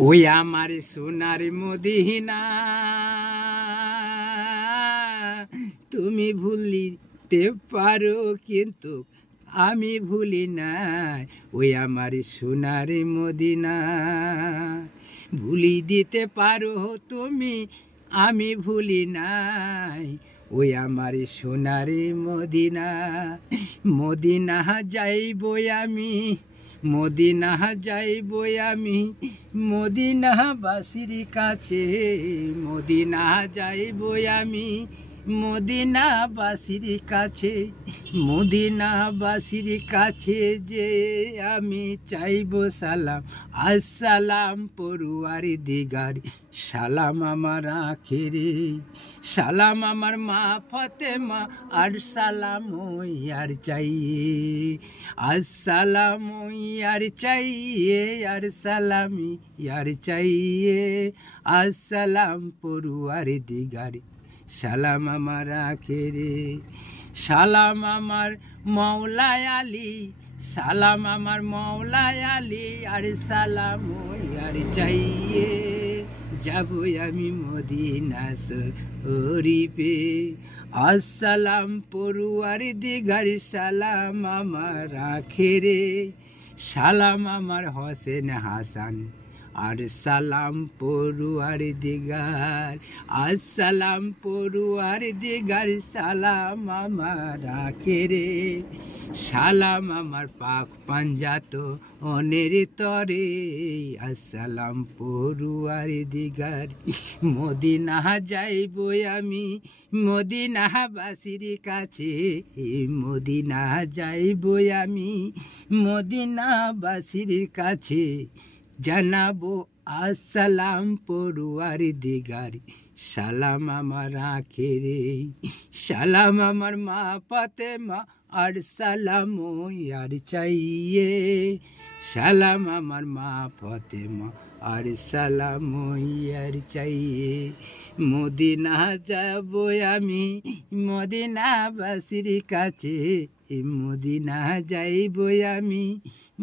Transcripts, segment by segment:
ওই আমার সোনার মদিনা তুমি ভুলিতে পারো কিন্তু আমি ভুলি নাই। ওই আমার সোনার মদিনা ভুলি দিতে পারো তুমি, আমি ভুলি নাই। ওই আমার সোনার মদিনা, মদিনা যাইব আমি, মদিনা যাইব আমি, মদিনাবাসীর কাছে, মদিনা যাইব আমি, মদিনাবাসীর কাছে, মদিনাবাসীর কাছে যে আমি চাইব সালাম। আসসালাম পড়ুয়ার দিগার, সালাম আমার আখেরে, সালাম আমার মা ফাতেমা, আর সালাম ইয়ার চাইয়ে, আসসালাম ইয়ার চাইয়ে, আর সালাম ইয়ার চাইয়ে, আসসালাম পড়ুয়ার দিগার, সালাম আমার আখেরে, সালাম আমার মৌলায় আলী, সালাম আমার মৌলায় আলী, আর সালাম ইয়ার চাইয়ে যাব আমি মদিনা শরীফে। আসসালাম পড়ুয়ার দিগার, সালাম আমার আখেরে, সালাম আমার হোসেন হাসান, আর সালাম পড়ুয়ার দিগার, আসসালাম পড়ুয়ার দিগার, সালাম আমার আখেরে, সালাম আমার পাক পাঞ্জাত অনের তরে, আসসালাম পড়ুয়ার দিগার। মদিনা যাইব আমি, মদিনাবাসীর কাছে, মদিনা যাইব আমি, মদিনাবাসীর কাছে, জানাবো আসসালাম পড়ুয়ার দিগার, সালাম আমার আখেরে, সালাম আমার মা ফাতেমা, আর সালাম ইয়ার চাইয়ে, সালাম আমার মা ফাতেমা, আর সালাম ইয়ার চাইয়ে। মদিনা যাব আমি, মদিনাবাসীর কাছে, মদিনা যাইব আমি,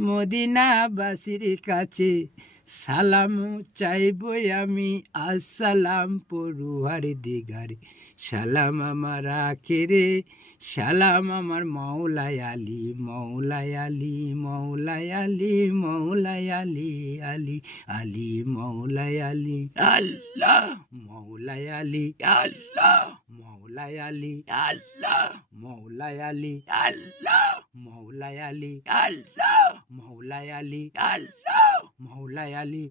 মদিনাবাসীর কাছে, সালাম চাইব আমি, আসসালাম পড়ুয়ার দিগার, সালাম আমার আখেরে, সালাম আমার মৌলায় আলী, মৌলায় আলী, মৌলায় আলী, মৌলায় আলী, আলী আলী মৌলায় আলী, আল্লাহ মৌলায় আলী, আল্লাহ মৌলায় আলী, আল্লাহ মৌলায় আলী, আল্লাহ মৌলায় আলী, আল্লাহ মৌলায় আলী, আল্লাহ মৌলায় আলী।